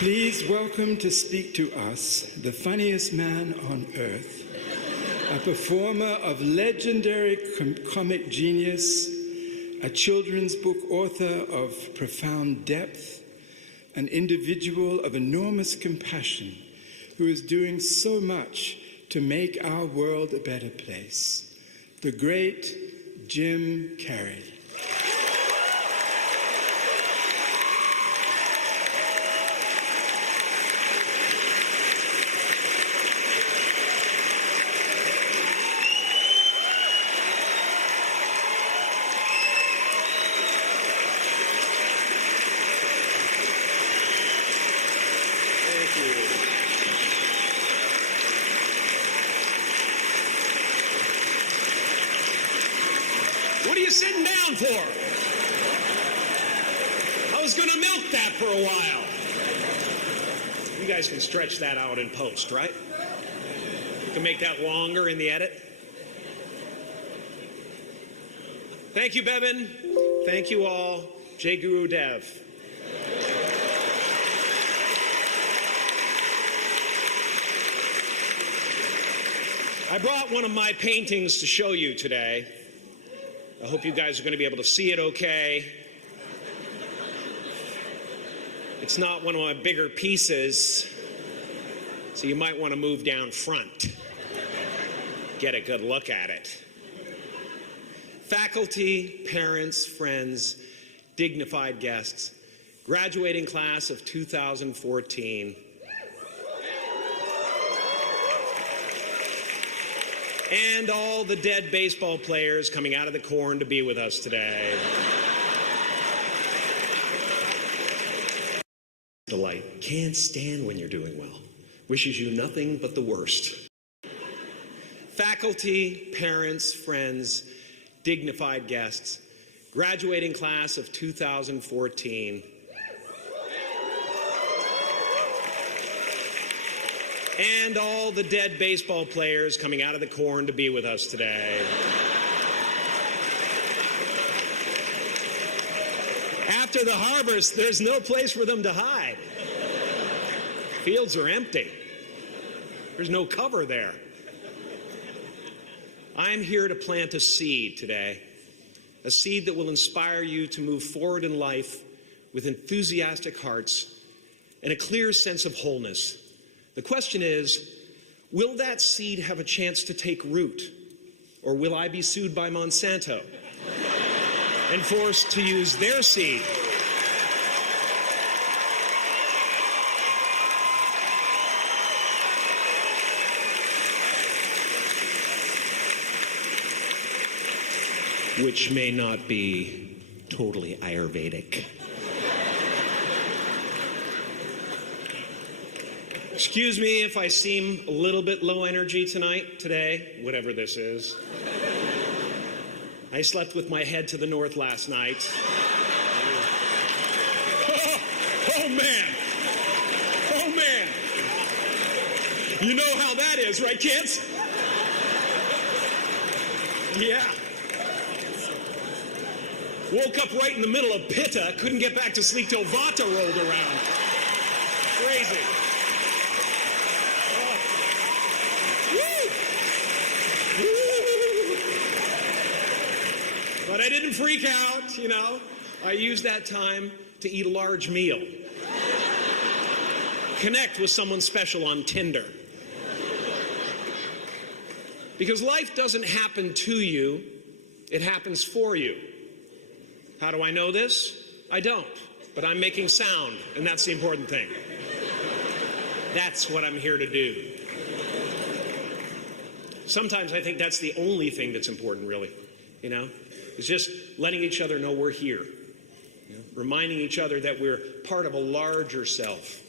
Please welcome to speak to us the funniest man on earth, a performer of legendary comic genius, a children's book author of profound depth, an individual of enormous compassion who is doing so much to make our world a better place, the great Jim Carrey. What are you sitting down for? I was going to milk that for a while. You guys can stretch that out in post, right? You can make that longer in the edit. Thank you, Bevin. Thank you all. Jai Guru Dev. I brought one of my paintings to show you today. I hope you guys are going to be able to see it okay. It's not one of my bigger pieces, so you might want to move down front. Get a good look at it. Faculty, parents, friends, dignified guests, graduating class of 2014. And all the dead baseball players coming out of the corn to be with us today. Delight. Can't stand when you're doing well. Wishes you nothing but the worst. Faculty, parents, friends, dignified guests, graduating class of 2014. And all the dead baseball players coming out of the corn to be with us today. After the harvest, there's no place for them to hide. Fields are empty. There's no cover there. I'm here to plant a seed today, a seed that will inspire you to move forward in life with enthusiastic hearts and a clear sense of wholeness. The question is, will that seed have a chance to take root? Or will I be sued by Monsanto and forced to use their seed? Which may not be totally Ayurvedic. Excuse me if I seem a little bit low energy today, whatever this is. I slept with my head to the north last night. Oh man. Oh man. You know how that is, right, kids? Yeah. Woke up right in the middle of Pitta, couldn't get back to sleep till Vata rolled around. Crazy. But I didn't freak out, you know. I used that time to eat a large meal. Connect with someone special on Tinder. Because life doesn't happen to you, it happens for you. How do I know this? I don't, but I'm making sound, and that's the important thing. That's what I'm here to do. Sometimes I think that's the only thing that's important, really, you know? It's just letting each other know we're here, you know? Reminding each other that we're part of a larger self.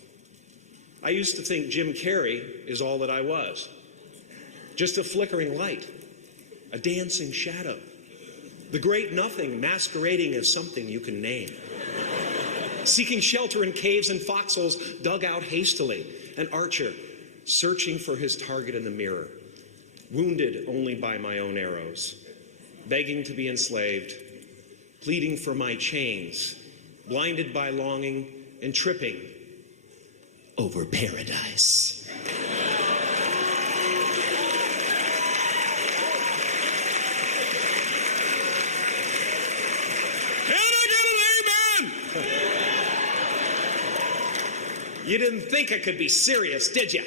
I used to think Jim Carrey is all that I was. Just a flickering light, a dancing shadow, the great nothing masquerading as something you can name. Seeking shelter in caves and foxholes dug out hastily, an archer searching for his target in the mirror, wounded only by my own arrows, begging to be enslaved, pleading for my chains, blinded by longing and tripping, over paradise. Can I get an amen? You didn't think I could be serious, did you?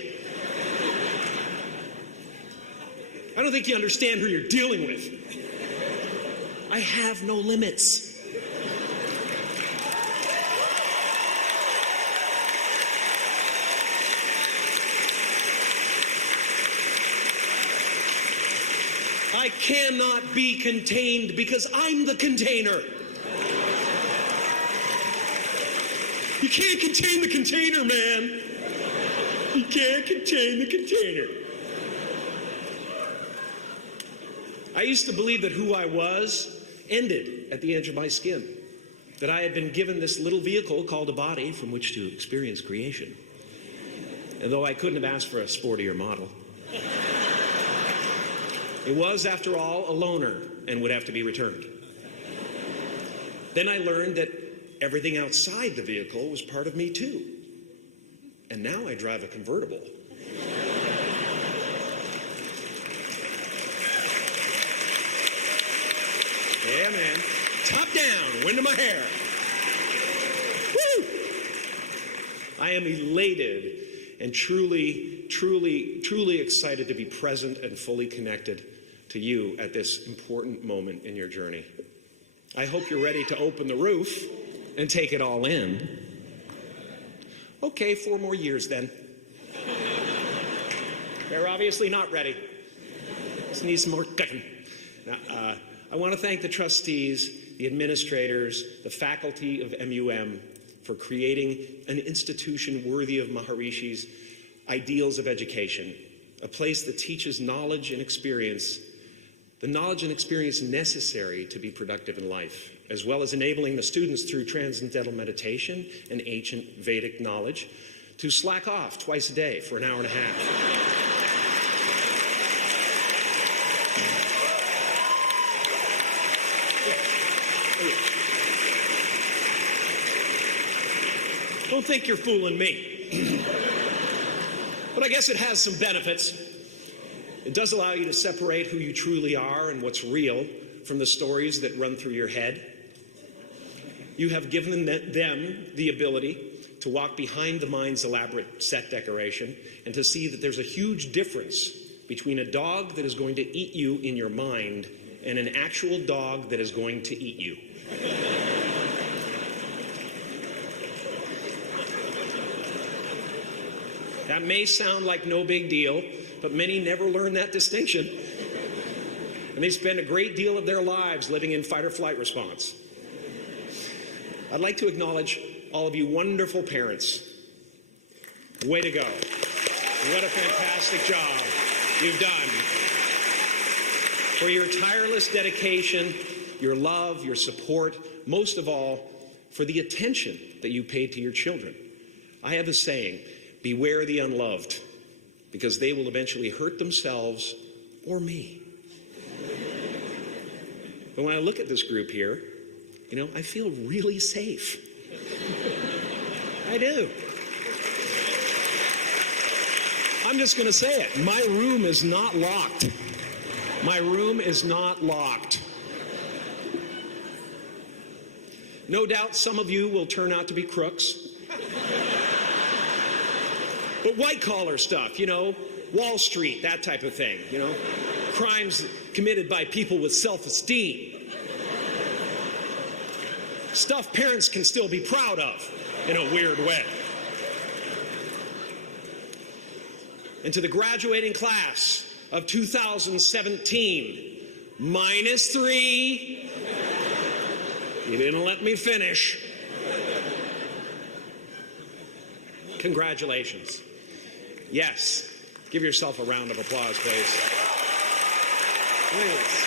I don't think you understand who you're dealing with. I have no limits. I cannot be contained because I'm the container. You can't contain the container, man. You can't contain the container. I used to believe that who I was ended at the edge of my skin, that I had been given this little vehicle called a body from which to experience creation. And though I couldn't have asked for a sportier model, it was, after all, a loaner and would have to be returned. Then I learned that everything outside the vehicle was part of me too. And now I drive a convertible. Yeah, man. Top down, wind in my hair. Woo! I am elated and truly excited to be present and fully connected to you at this important moment in your journey. I hope you're ready to open the roof and take it all in. Okay, 4 more years then. They're obviously not ready. Just need some more cooking. Now, I want to thank the trustees, the administrators, the faculty of MUM for creating an institution worthy of Maharishi's ideals of education, a place that teaches knowledge and experience, the knowledge and experience necessary to be productive in life, as well as enabling the students through transcendental meditation and ancient Vedic knowledge to slack off twice a day for an hour and a half. Don't think you're fooling me. But I guess it has some benefits. It does allow you to separate who you truly are and what's real from the stories that run through your head. You have given them the ability to walk behind the mind's elaborate set decoration and to see that there's a huge difference between a dog that is going to eat you in your mind and an actual dog that is going to eat you. That may sound like no big deal, but many never learn that distinction. And they spend a great deal of their lives living in fight or flight response. I'd like to acknowledge all of you wonderful parents. Way to go. What a fantastic job you've done. For your tireless dedication, your love, your support, most of all, for the attention that you paid to your children. I have a saying, beware the unloved, because they will eventually hurt themselves or me. But when I look at this group here, you know, I feel really safe. I do. I'm just going to say it. My room is not locked. My room is not locked. No doubt some of you will turn out to be crooks. But white-collar stuff, you know, Wall Street, that type of thing, you know, crimes committed by people with self-esteem. Stuff parents can still be proud of in a weird way. And to the graduating class of 2017, -3, you didn't let me finish. Congratulations. Yes, give yourself a round of applause, please. Please.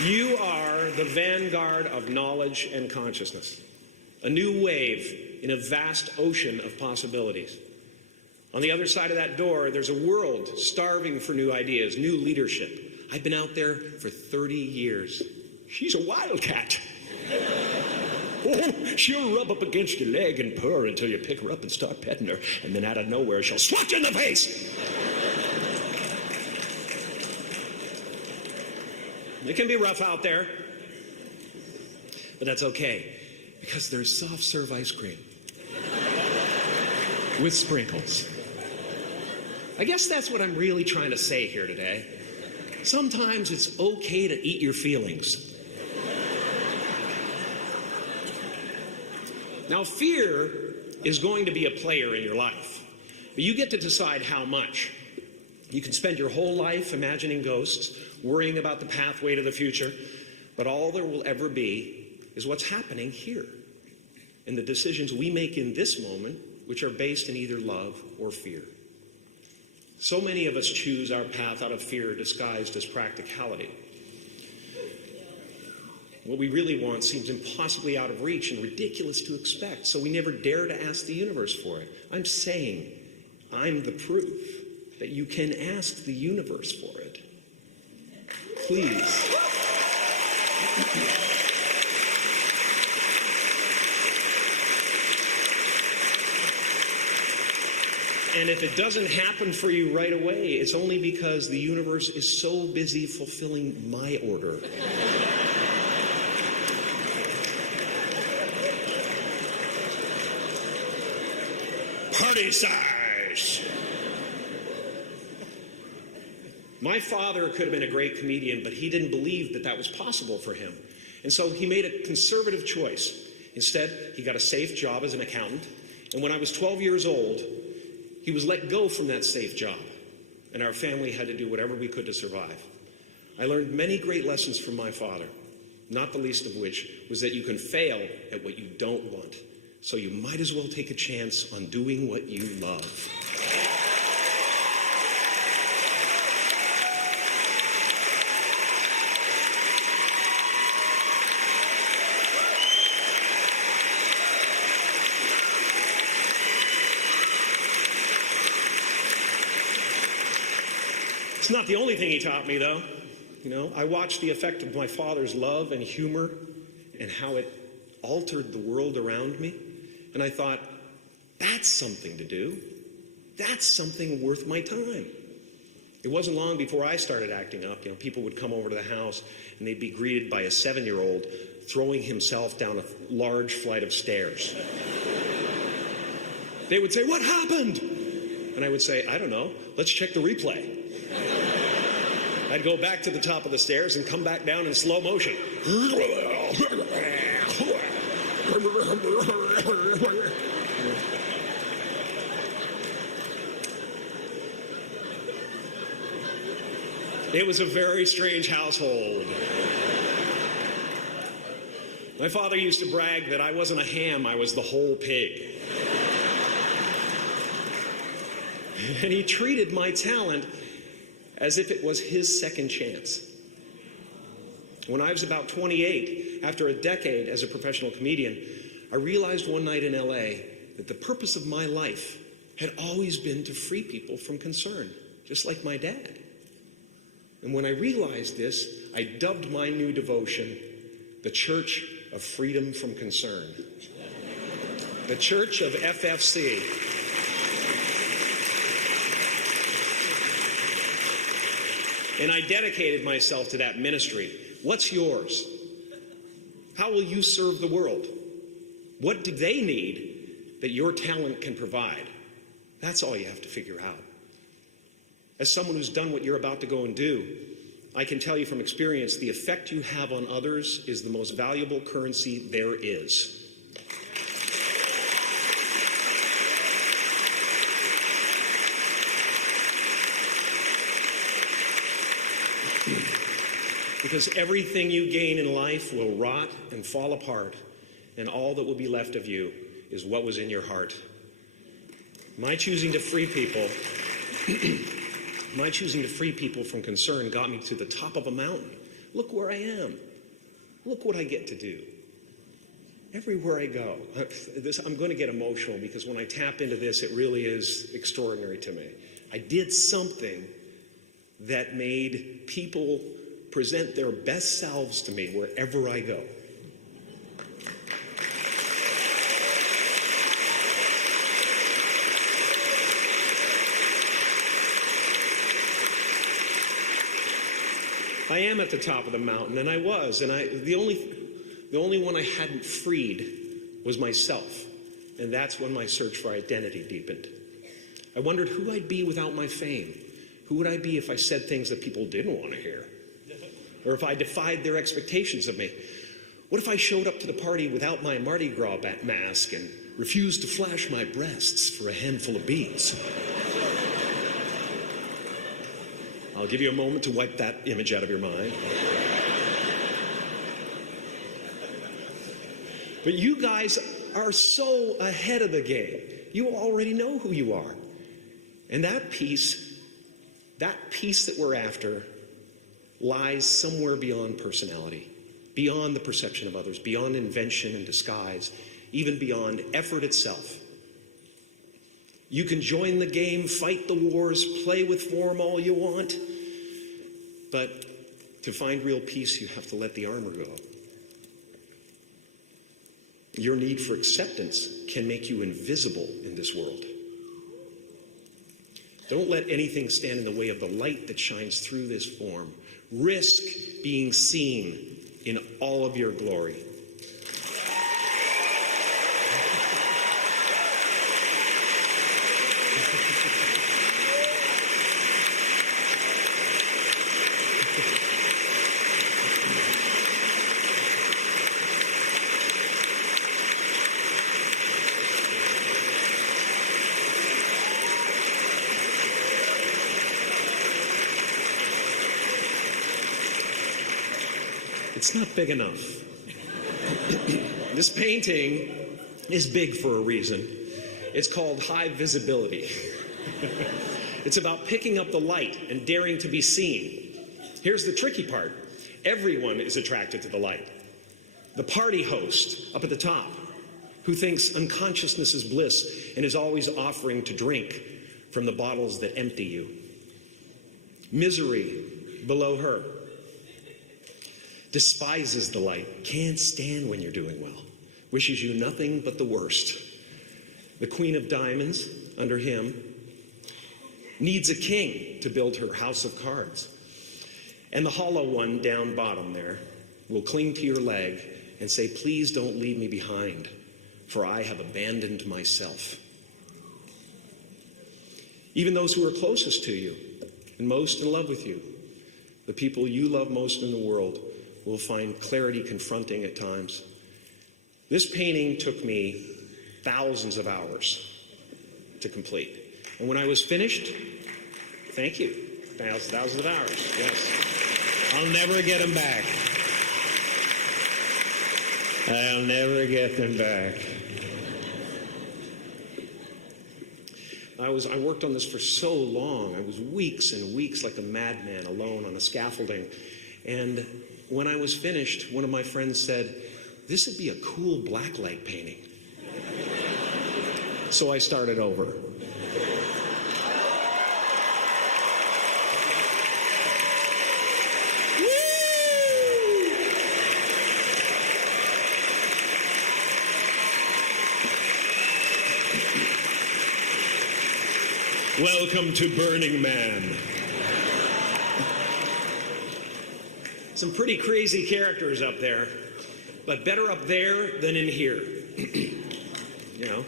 You are the vanguard of knowledge and consciousness, a new wave in a vast ocean of possibilities. On the other side of that door, there's a world starving for new ideas, new leadership. I've been out there for 30 years. She's a wildcat. Oh, she'll rub up against your leg and purr until you pick her up and start petting her. And then out of nowhere, she'll swat you in the face. It can be rough out there. But that's okay, because there's soft serve ice cream with sprinkles. I guess that's what I'm really trying to say here today. Sometimes it's okay to eat your feelings. Now, fear is going to be a player in your life, but you get to decide how much. You can spend your whole life imagining ghosts, worrying about the pathway to the future, but all there will ever be is what's happening here, and the decisions we make in this moment, which are based in either love or fear. So many of us choose our path out of fear disguised as practicality. What we really want seems impossibly out of reach and ridiculous to expect, so we never dare to ask the universe for it. I'm saying I'm the proof that you can ask the universe for it. Please. And if it doesn't happen for you right away, it's only because the universe is so busy fulfilling my order. Party size! My father could have been a great comedian, but he didn't believe that that was possible for him. And so he made a conservative choice. Instead, he got a safe job as an accountant. And when I was 12 years old, he was let go from that safe job, and our family had to do whatever we could to survive. I learned many great lessons from my father, not the least of which was that you can fail at what you don't want, so you might as well take a chance on doing what you love. It's not the only thing he taught me, though. You know, I watched the effect of my father's love and humor and how it altered the world around me. And I thought, that's something to do. That's something worth my time. It wasn't long before I started acting up. You know, people would come over to the house and they'd be greeted by a 7-year-old throwing himself down a large flight of stairs. They would say, "What happened?" And I would say, "I don't know. Let's check the replay." I'd go back to the top of the stairs and come back down in slow motion. It was a very strange household. My father used to brag that I wasn't a ham, I was the whole pig. And he treated my talent as if it was his second chance. When I was about 28, after a decade as a professional comedian, I realized one night in LA that the purpose of my life had always been to free people from concern, just like my dad. And when I realized this, I dubbed my new devotion the Church of Freedom from Concern. The Church of FFC. And I dedicated myself to that ministry. What's yours? How will you serve the world? What do they need that your talent can provide? That's all you have to figure out. As someone who's done what you're about to go and do, I can tell you from experience, the effect you have on others is the most valuable currency there is. Because everything you gain in life will rot and fall apart, and all that will be left of you is what was in your heart. My choosing to free people, from concern got me to the top of a mountain. Look where I am. Look what I get to do. everywhere I go. I'm going to get emotional because when I tap into this, it really is extraordinary to me. I did something that made people present their best selves to me wherever I go. I am at the top of the mountain, and I was, and the only one I hadn't freed was myself, and that's when my search for identity deepened. I wondered who I'd be without my fame. Who would I be if I said things that people didn't want to hear? Or if I defied their expectations of me? What if I showed up to the party without my Mardi Gras mask and refused to flash my breasts for a handful of beads? I'll give you a moment to wipe that image out of your mind. But you guys are so ahead of the game. You already know who you are. And that peace that we're after lies somewhere beyond personality, beyond the perception of others, beyond invention and disguise, even beyond effort itself. You can join the game, fight the wars, play with form all you want, but to find real peace, you have to let the armor go. Your need for acceptance can make you invisible in this world. Don't let anything stand in the way of the light that shines through this form. Risk being seen in all of your glory. It's not big enough. This painting is big for a reason. It's called high visibility. It's about picking up the light and daring to be seen. Here's the tricky part. Everyone is attracted to the light. The party host up at the top, who thinks unconsciousness is bliss and is always offering to drink from the bottles that empty you. Misery below her. Despises the light, can't stand when you're doing well, wishes you nothing but the worst. The Queen of Diamonds, under him, needs a king to build her house of cards. And the hollow one down bottom there will cling to your leg and say, please don't leave me behind, for I have abandoned myself. Even those who are closest to you and most in love with you, the people you love most in the world, will find clarity confronting at times. This painting took me thousands of hours to complete. And when I was finished, thank you, thousands of hours, yes. I'll never get them back. I'll never get them back. I worked on this for so long. I was weeks and weeks like a madman alone on a scaffolding. And when I was finished, one of my friends said, this would be a cool blacklight painting. So I started over. Welcome to Burning Man. Some pretty crazy characters up there, but better up there than in here. You know,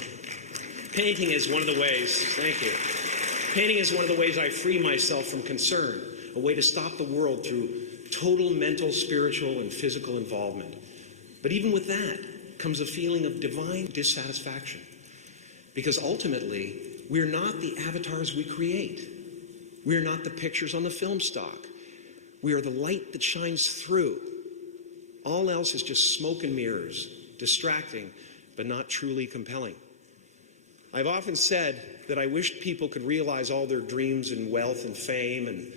painting is one of the ways, thank you. Painting is one of the ways I free myself from concern, a way to stop the world through total mental, spiritual, and physical involvement. But even with that comes a feeling of divine dissatisfaction, because ultimately, we're not the avatars we create. We're not the pictures on the film stock. We are the light that shines through. All else is just smoke and mirrors, distracting, but not truly compelling. I've often said that I wished people could realize all their dreams and wealth and fame, and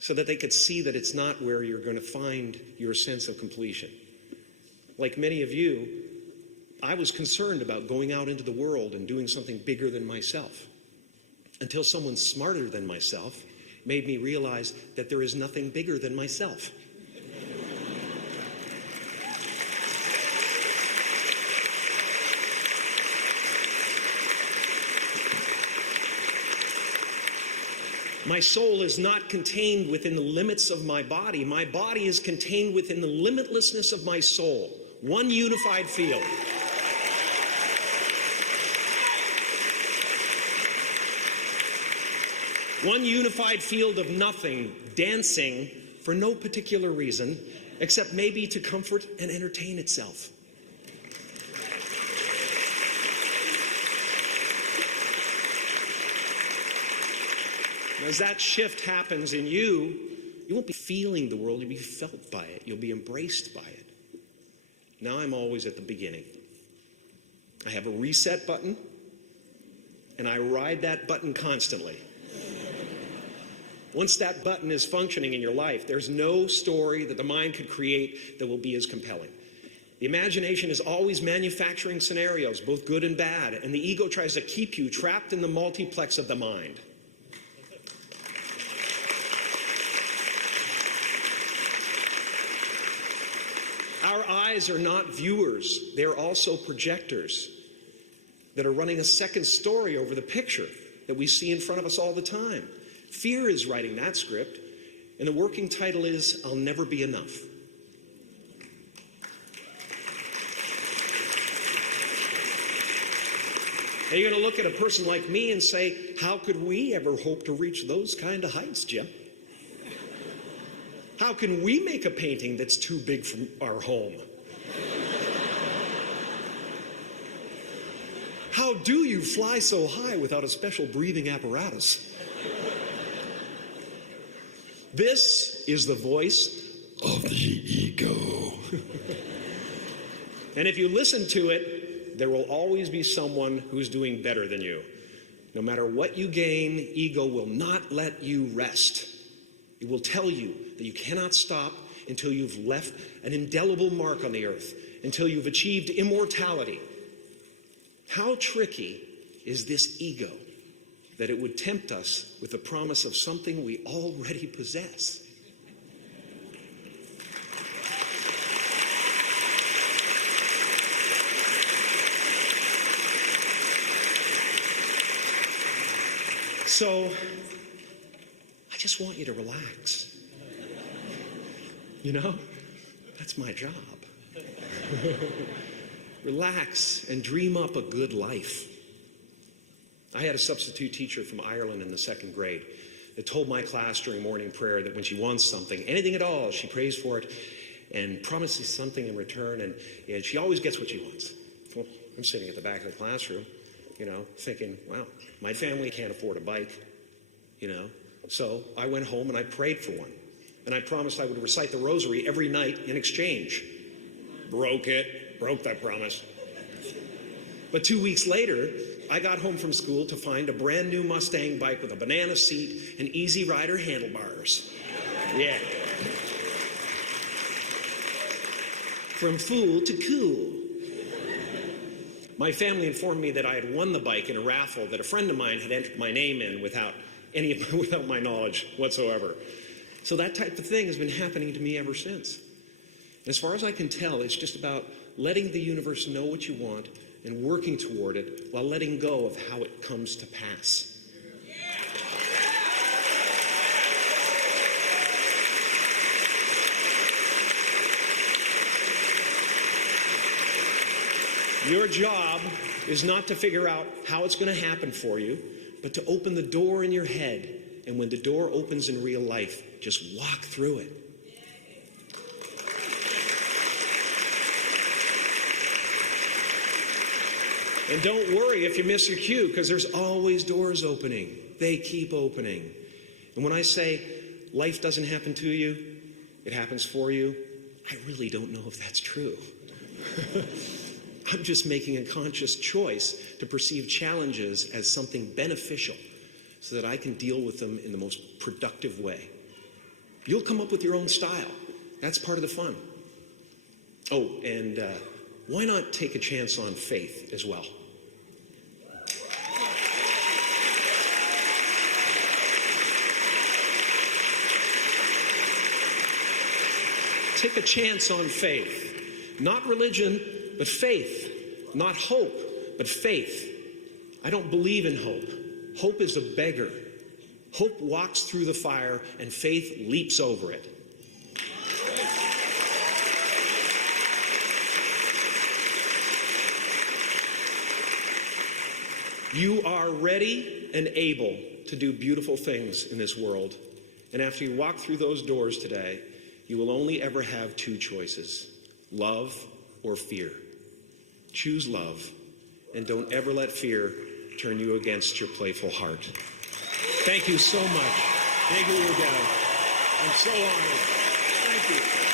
so that they could see that it's not where you're going to find your sense of completion. Like many of you, I was concerned about going out into the world and doing something bigger than myself, until someone smarter than myself made me realize that there is nothing bigger than myself. My soul is not contained within the limits of my body. My body is contained within the limitlessness of my soul. One unified field. One unified field of nothing, dancing for no particular reason, except maybe to comfort and entertain itself. As that shift happens in you, you won't be feeling the world, you'll be felt by it. You'll be embraced by it. Now I'm always at the beginning. I have a reset button, and I ride that button constantly. Once that button is functioning in your life, there's no story that the mind could create that will be as compelling. The imagination is always manufacturing scenarios, both good and bad, and the ego tries to keep you trapped in the multiplex of the mind. Our eyes are not viewers, they're also projectors that are running a second story over the picture that we see in front of us all the time. Fear is writing that script, and the working title is, I'll Never Be Enough. And you're going to look at a person like me and say, how could we ever hope to reach those kind of heights, Jim? How can we make a painting that's too big for our home? How do you fly so high without a special breathing apparatus? This is the voice of the ego. And if you listen to it, there will always be someone who's doing better than you. No matter what you gain, ego will not let you rest. It will tell you that you cannot stop until you've left an indelible mark on the earth, until you've achieved immortality. How tricky is this ego that it would tempt us with the promise of something we already possess? So, I just want you to relax. You know, that's my job. Relax and dream up a good life. I had a substitute teacher from Ireland in the second grade that told my class during morning prayer that when she wants something, anything at all, she prays for it and promises something in return, and she always gets what she wants. Well, I'm sitting at the back of the classroom, you know, thinking, wow, my family can't afford a bike, you know. So I went home and I prayed for one. And I promised I would recite the rosary every night in exchange. Broke that promise. But 2 weeks later, I got home from school to find a brand new Mustang bike with a banana seat and Easy Rider handlebars. Yeah. From fool to cool. My family informed me that I had won the bike in a raffle that a friend of mine had entered my name in without my knowledge whatsoever. So that type of thing has been happening to me ever since. As far as I can tell, it's just about letting the universe know what you want and working toward it while letting go of how it comes to pass. Your job is not to figure out how it's going to happen for you, but to open the door in your head. And when the door opens in real life, just walk through it. And don't worry if you miss your cue, because there's always doors opening. They keep opening. And when I say life doesn't happen to you, it happens for you, I really don't know if that's true. I'm just making a conscious choice to perceive challenges as something beneficial so that I can deal with them in the most productive way. You'll come up with your own style. That's part of the fun. Oh, and why not take a chance on faith as well? Take a chance on faith. Not religion, but faith. Not hope, but faith. I don't believe in hope. Hope is a beggar. Hope walks through the fire, and faith leaps over it. You are ready and able to do beautiful things in this world. And after you walk through those doors today, you will only ever have two choices: love or fear. Choose love, and don't ever let fear turn you against your playful heart. Thank you so much. Thank you, Odell. I'm so honored. Thank you.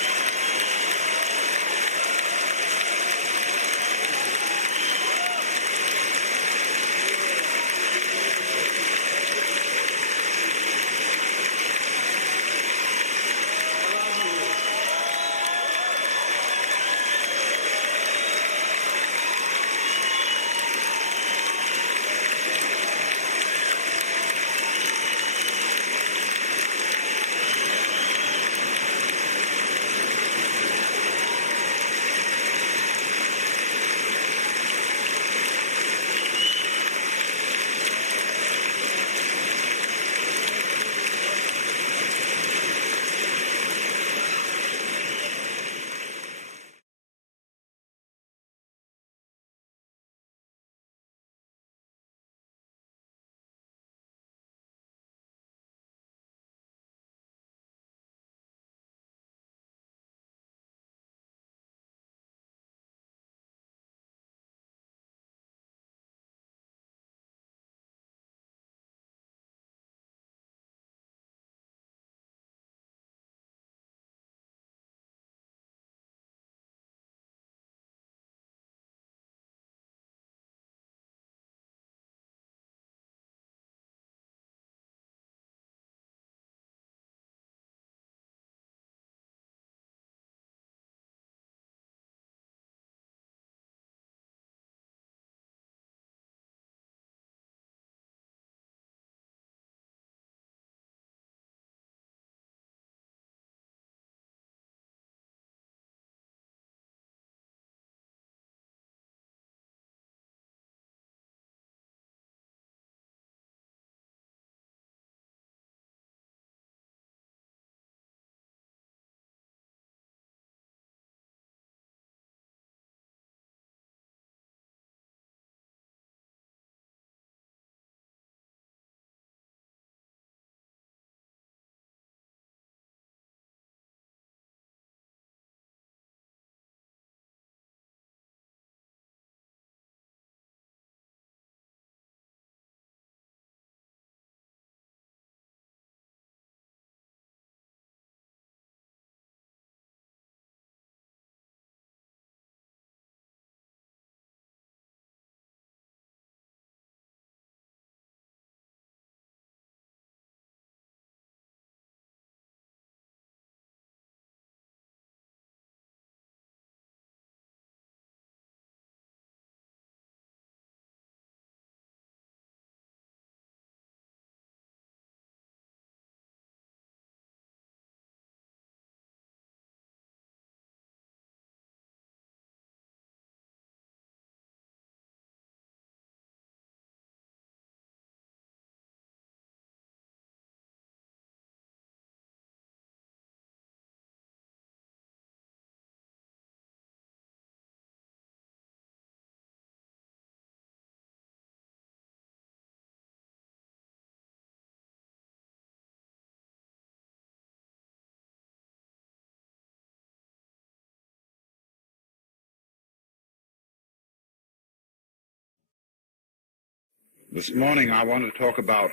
This morning I want to talk about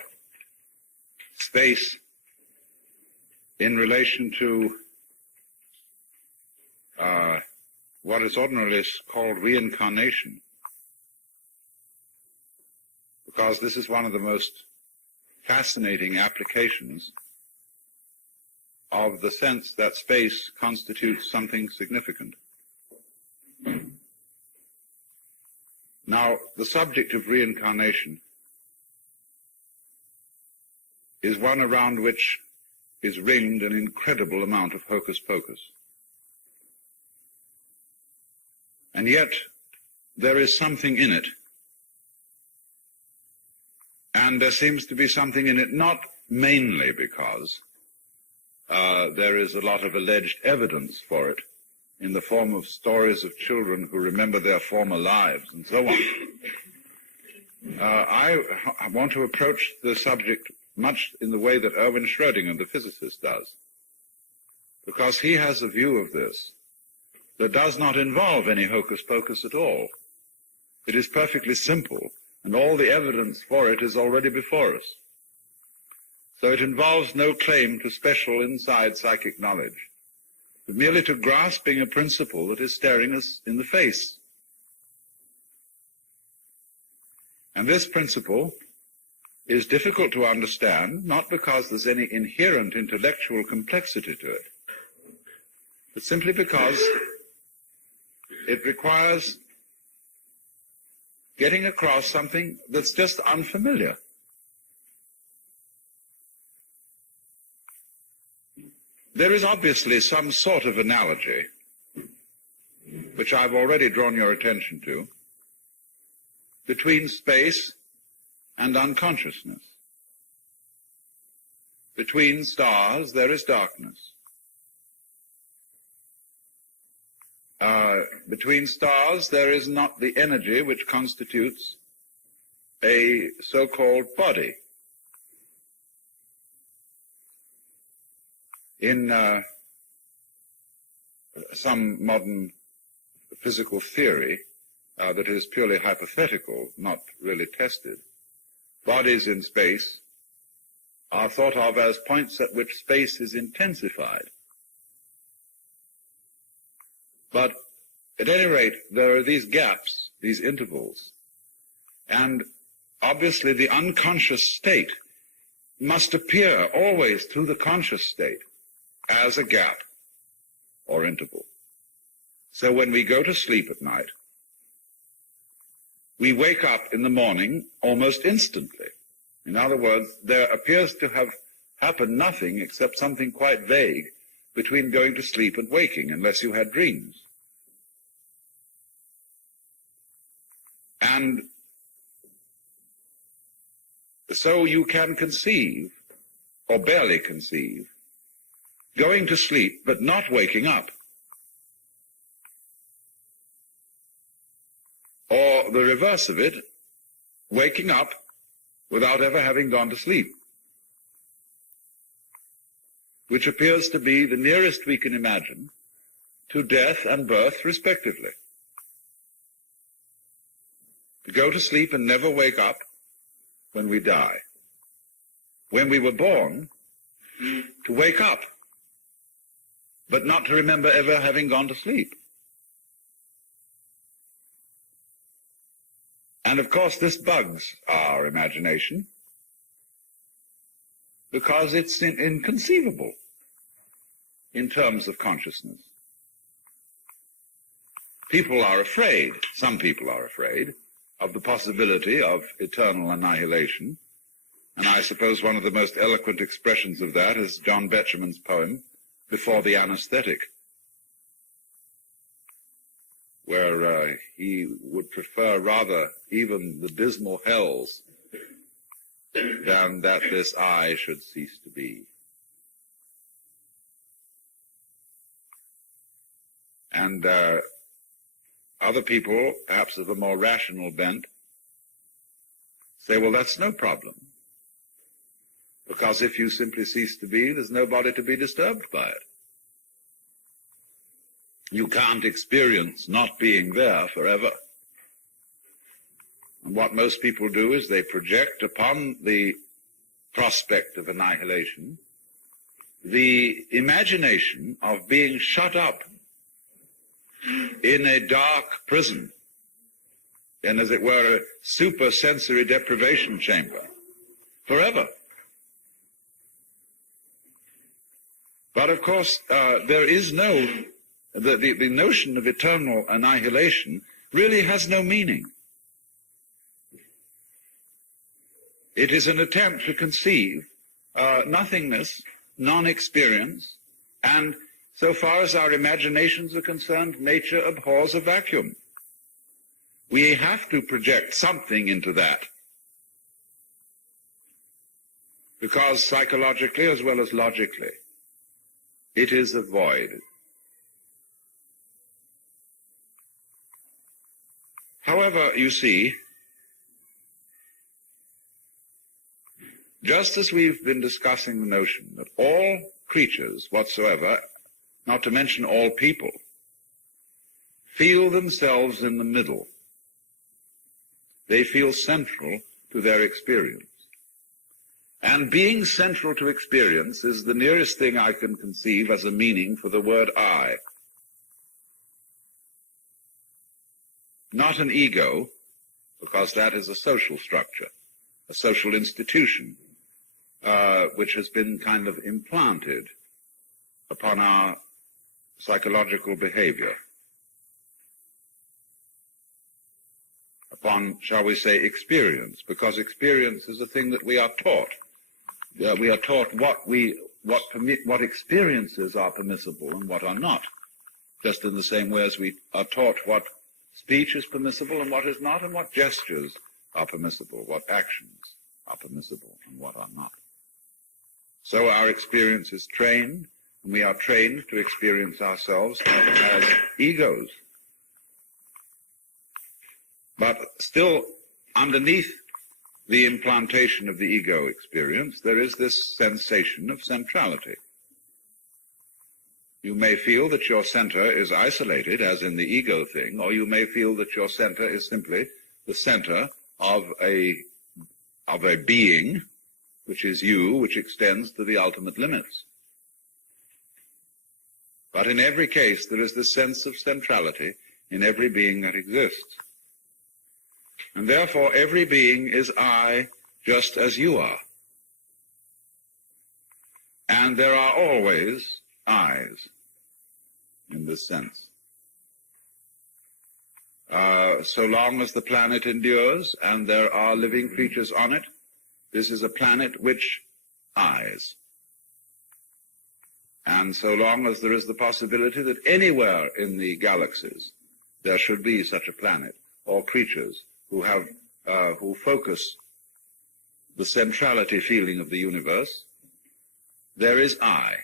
space in relation to what is ordinarily called reincarnation, because this is one of the most fascinating applications of the sense that space constitutes something significant. Now, the subject of reincarnation is one around which is ringed an incredible amount of hocus pocus. And yet, there is something in it. And there seems to be something in it not mainly because there is a lot of alleged evidence for it in the form of stories of children who remember their former lives and so on. I want to approach the subject much in the way that Erwin Schrödinger, the physicist, does, because he has a view of this that does not involve any hocus pocus at all. It is perfectly simple, and all the evidence for it is already before us. So it involves no claim to special inside psychic knowledge, but merely to grasping a principle that is staring us in the face. And this principle is difficult to understand, not because there's any inherent intellectual complexity to it, but simply because it requires getting across something that's just unfamiliar. There is obviously some sort of analogy, which I've already drawn your attention to, between space and unconsciousness. Between stars there is darkness. Between stars there is not the energy which constitutes a so-called body. In some modern physical theory that is purely hypothetical, not really tested, bodies in space are thought of as points at which space is intensified. But at any rate, there are these gaps, these intervals, and obviously the unconscious state must appear always through the conscious state as a gap or interval. So when we go to sleep at night, we wake up in the morning almost instantly. In other words, there appears to have happened nothing except something quite vague between going to sleep and waking, unless you had dreams. And so you can conceive, or barely conceive, going to sleep but not waking up. Or the reverse of it, waking up without ever having gone to sleep, which appears to be the nearest we can imagine to death and birth respectively. To go to sleep and never wake up when we die. When we were born, to wake up, but not to remember ever having gone to sleep. And of course this bugs our imagination because it's inconceivable in terms of consciousness. People are afraid, some people are afraid, of the possibility of eternal annihilation. And I suppose one of the most eloquent expressions of that is John Betjeman's poem, Before the Anesthetic, where he would prefer rather even the dismal hells than that this I should cease to be. And other people, perhaps of a more rational bent, say, well, that's no problem, because if you simply cease to be, there's nobody to be disturbed by it. You can't experience not being there forever. And what most people do is they project upon the prospect of annihilation the imagination of being shut up in a dark prison, in, as it were, a super-sensory deprivation chamber, forever. But of course, there is no, the notion of eternal annihilation really has no meaning. It is an attempt to conceive nothingness, non-experience, and so far as our imaginations are concerned, nature abhors a vacuum. We have to project something into that, because psychologically as well as logically, it is a void. However, you see, just as we've been discussing the notion that all creatures whatsoever, not to mention all people, feel themselves in the middle. They feel central to their experience. And being central to experience is the nearest thing I can conceive as a meaning for the word I. Not an ego, because that is a social structure, a social institution, which has been kind of implanted upon our psychological behavior, upon, shall we say, experience, because experience is a thing that we are taught. We are taught what experiences are permissible and what are not, just in the same way as we are taught what speech is permissible and what is not, and what gestures are permissible, what actions are permissible and what are not. So our experience is trained, and we are trained to experience ourselves as egos. But still, underneath the implantation of the ego experience, there is this sensation of centrality. You may feel that your center is isolated, as in the ego thing, or you may feel that your center is simply the center of a being, which is you, which extends to the ultimate limits. But in every case, there is this sense of centrality in every being that exists. And therefore, every being is I, just as you are. And there are always I's in this sense. So long as the planet endures and there are living creatures on it, this is a planet which I's. And so long as there is the possibility that anywhere in the galaxies there should be such a planet, or creatures who focus the centrality feeling of the universe, there is I.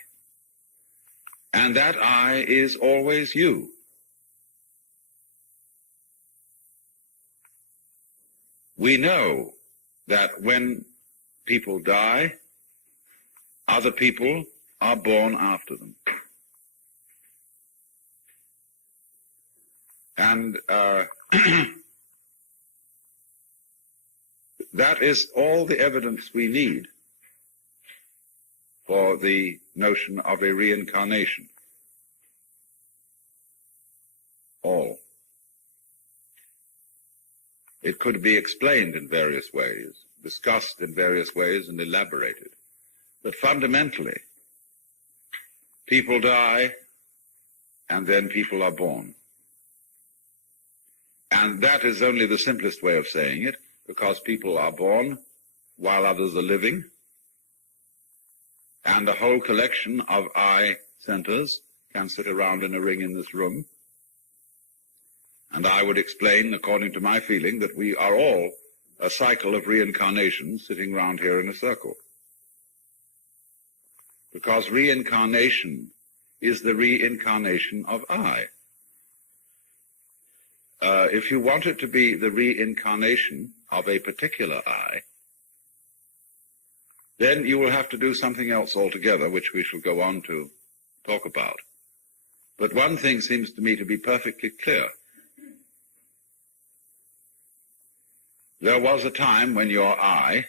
And that I is always you. We know that when people die, other people are born after them. And that is all the evidence we need for the notion of a reincarnation. All. It could be explained in various ways, discussed in various ways, and elaborated. But fundamentally, people die, and then people are born. And that is only the simplest way of saying it, because people are born while others are living, and a whole collection of I centers can sit around in a ring in this room. And I would explain, according to my feeling, that we are all a cycle of reincarnation sitting round here in a circle. Because reincarnation is the reincarnation of I. If you want it to be the reincarnation of a particular I, then you will have to do something else altogether, which we shall go on to talk about. But one thing seems to me to be perfectly clear. There was a time when your I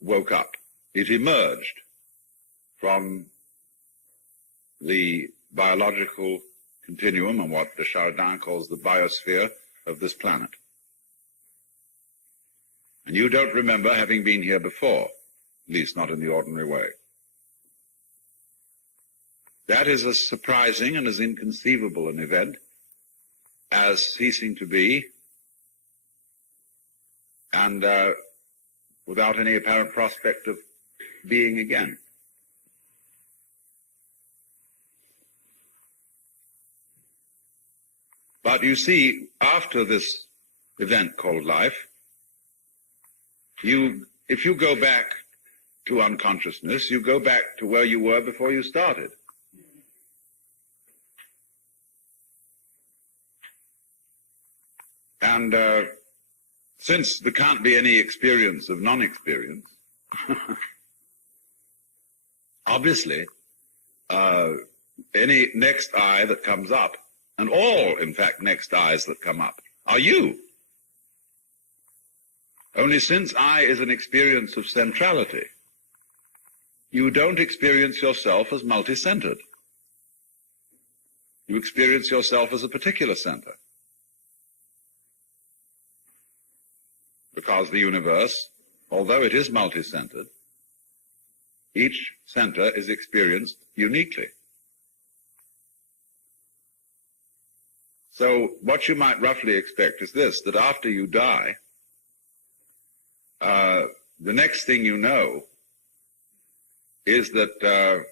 woke up. It emerged from the biological continuum and what de Chardin calls the biosphere of this planet. And you don't remember having been here before, at least not in the ordinary way. That is as surprising and as inconceivable an event as ceasing to be, and without any apparent prospect of being again. But you see, after this event called life, if you go back to unconsciousness, you go back to where you were before you started. And since there can't be any experience of non-experience, obviously, any next I that comes up, and all, in fact, next I's that come up, are you. Only since I is an experience of centrality, you don't experience yourself as multi-centered. You experience yourself as a particular center. Because the universe, although it is multi-centered, each center is experienced uniquely. So what you might roughly expect is this, that after you die, the next thing you know is that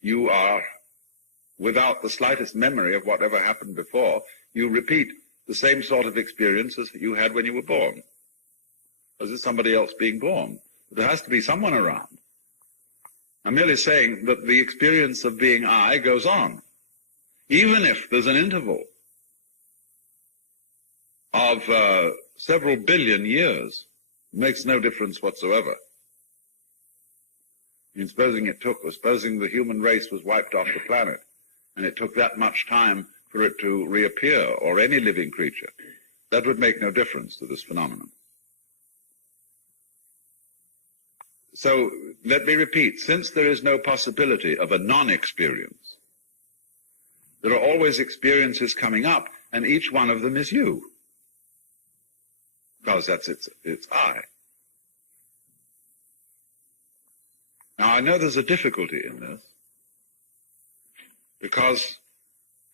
you are, without the slightest memory of whatever happened before, you repeat the same sort of experience as you had when you were born. As is somebody else being born. There has to be someone around. I'm merely saying that the experience of being I goes on. Even if there's an interval of several billion years, it makes no difference whatsoever. I mean, supposing the human race was wiped off the planet, and it took that much time for it to reappear, or any living creature, that would make no difference to this phenomenon. So let me repeat, since there is no possibility of a non-experience, there are always experiences coming up, and each one of them is you, because that's its I. Now, I know there's a difficulty in this, because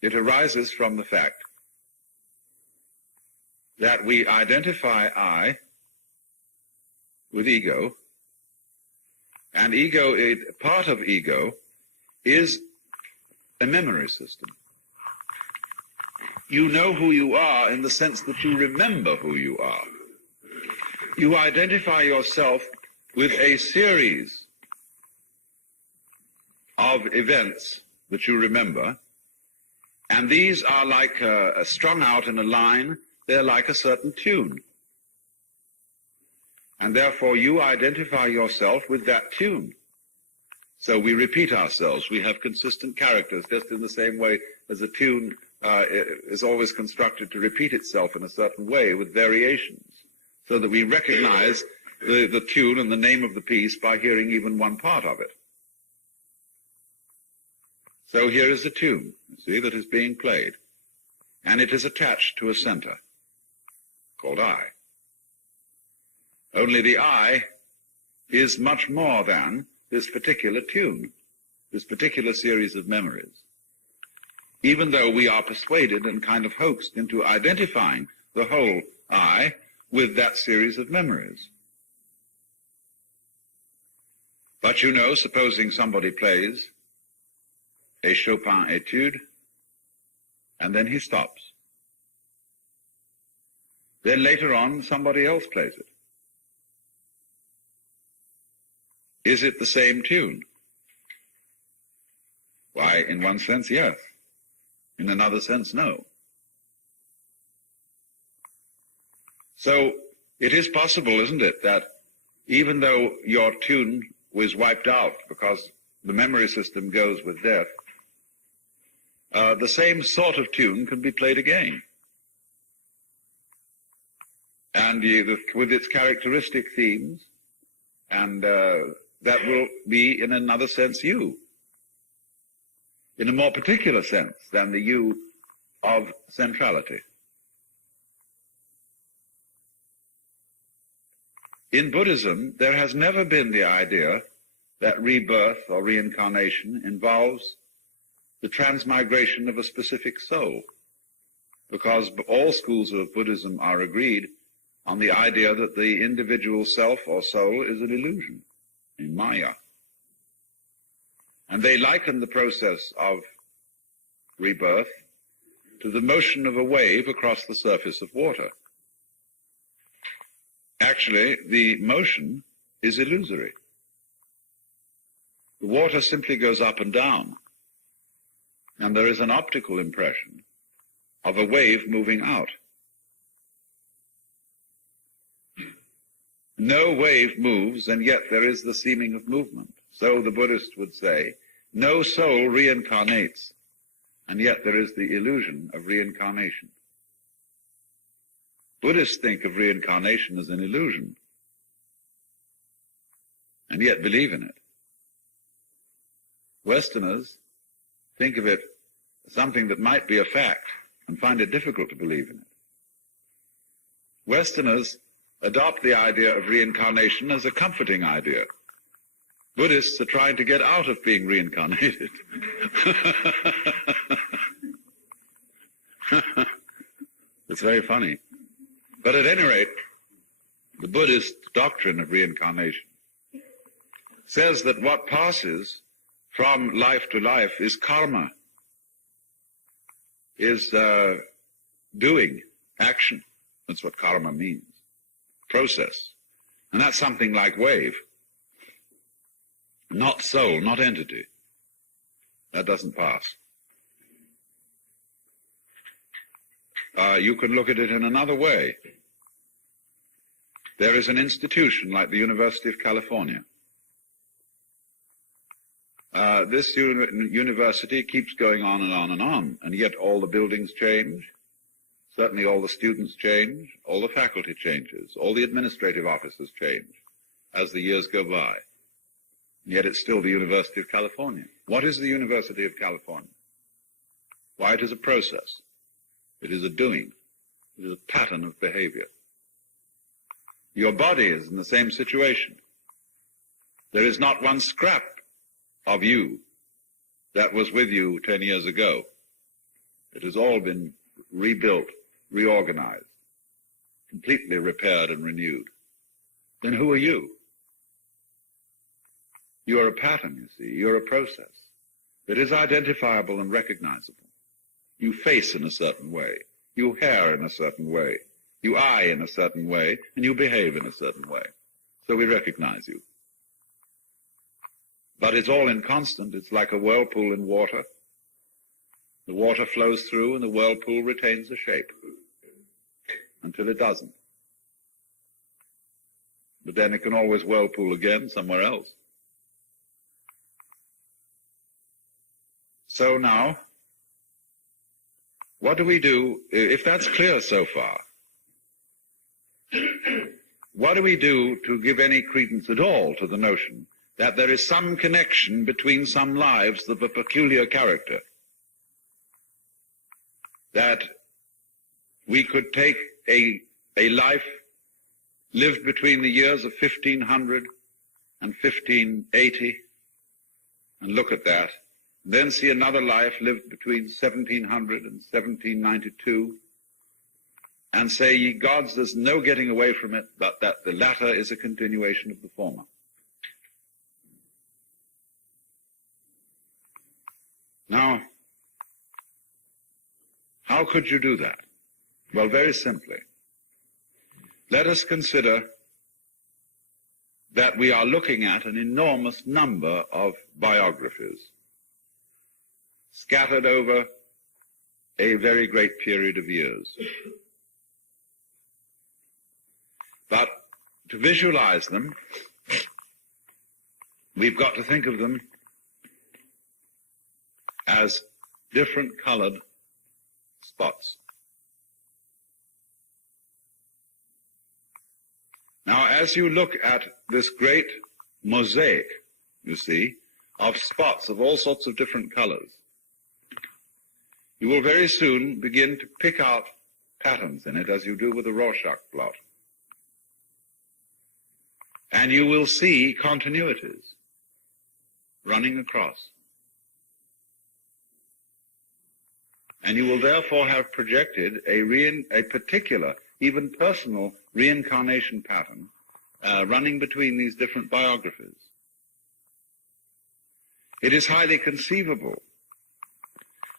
it arises from the fact that we identify I with ego, and part of ego is a memory system. You know who you are in the sense that you remember who you are. You identify yourself with a series of events that you remember, and these are like strung out in a line. They're like a certain tune. And therefore you identify yourself with that tune. So we repeat ourselves. We have consistent characters, just in the same way as a tune is always constructed to repeat itself in a certain way with variations, so that we recognize the tune and the name of the piece by hearing even one part of it. So here is a tune, you see, that is being played, and it is attached to a center called I. Only the I is much more than this particular tune, this particular series of memories. Even though we are persuaded and kind of hoaxed into identifying the whole I with that series of memories. But you know, supposing somebody plays a Chopin etude, and then he stops. Then later on, somebody else plays it. Is it the same tune? Why, in one sense, yes. In another sense, no. So it is possible, isn't it, that even though your tune was wiped out because the memory system goes with death, the same sort of tune can be played again. And with its characteristic themes, and that will be, in another sense, you. In a more particular sense than the you of centrality. In Buddhism, there has never been the idea that rebirth or reincarnation involves the transmigration of a specific soul, because all schools of Buddhism are agreed on the idea that the individual self or soul is an illusion, in Maya. And they liken the process of rebirth to the motion of a wave across the surface of water. Actually, the motion is illusory. The water simply goes up and down, and there is an optical impression of a wave moving out. No wave moves, and yet there is the seeming of movement. So the Buddhist would say, no soul reincarnates, and yet there is the illusion of reincarnation. Buddhists think of reincarnation as an illusion, and yet believe in it. Westerners think of it as something that might be a fact and find it difficult to believe in it. Westerners adopt the idea of reincarnation as a comforting idea. Buddhists are trying to get out of being reincarnated. It's very funny. But at any rate, the Buddhist doctrine of reincarnation says that what passes from life to life is karma, is doing, action. That's what karma means, process. And that's something like wave, not soul, not entity. That doesn't pass. You can look at it in another way. There is an institution like the University of California. This university keeps going on and on and on, and yet all the buildings change, certainly all the students change, all the faculty changes, all the administrative officers change as the years go by. And yet it's still the University of California. What is the University of California? Why, it is a process. It is a doing. It is a pattern of behavior. Your body is in the same situation. There is not one scrap of you that was with you 10 years ago. It has all been rebuilt, reorganized, completely repaired and renewed. Then who are you? You are a pattern, you see. You're a process that is identifiable and recognizable. You face in a certain way. You hear in a certain way. You eye in a certain way, and you behave in a certain way. So we recognize you. But it's all inconstant. It's like a whirlpool in water. The water flows through, and the whirlpool retains a shape until it doesn't. But then it can always whirlpool again somewhere else. So now, what do we do, if that's clear so far? What do we do to give any credence at all to the notion that there is some connection between some lives of a peculiar character? That we could take a life lived between the years of 1500 and 1580 and look at that, then see another life lived between 1700 and 1792, and say, ye gods, there's no getting away from it, but that the latter is a continuation of the former. Now, how could you do that? Well, very simply. Let us consider that we are looking at an enormous number of biographies scattered over a very great period of years. But to visualize them, we've got to think of them as different colored spots. Now, as you look at this great mosaic, you see, of spots of all sorts of different colors, you will very soon begin to pick out patterns in it as you do with a Rorschach blot. And you will see continuities running across. And you will therefore have projected a particular, even personal reincarnation pattern running between these different biographies. It is highly conceivable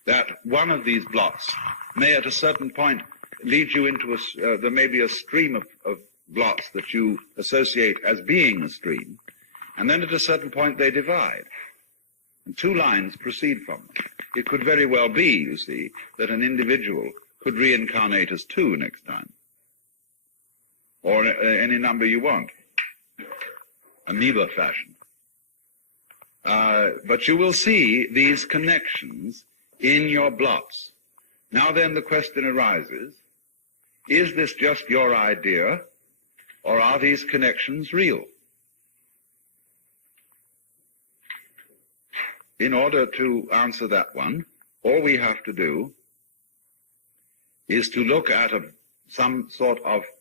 that one of these blots may at a certain point lead you into there may be a stream of blots that you associate as being a stream, and then at a certain point they divide, and two lines proceed from them. It could very well be, you see, that an individual could reincarnate as two next time, or any number you want, amoeba fashion. But you will see these connections in your blots. Now then the question arises, is this just your idea, or are these connections real? In order to answer that one, all we have to do is to look at some sort of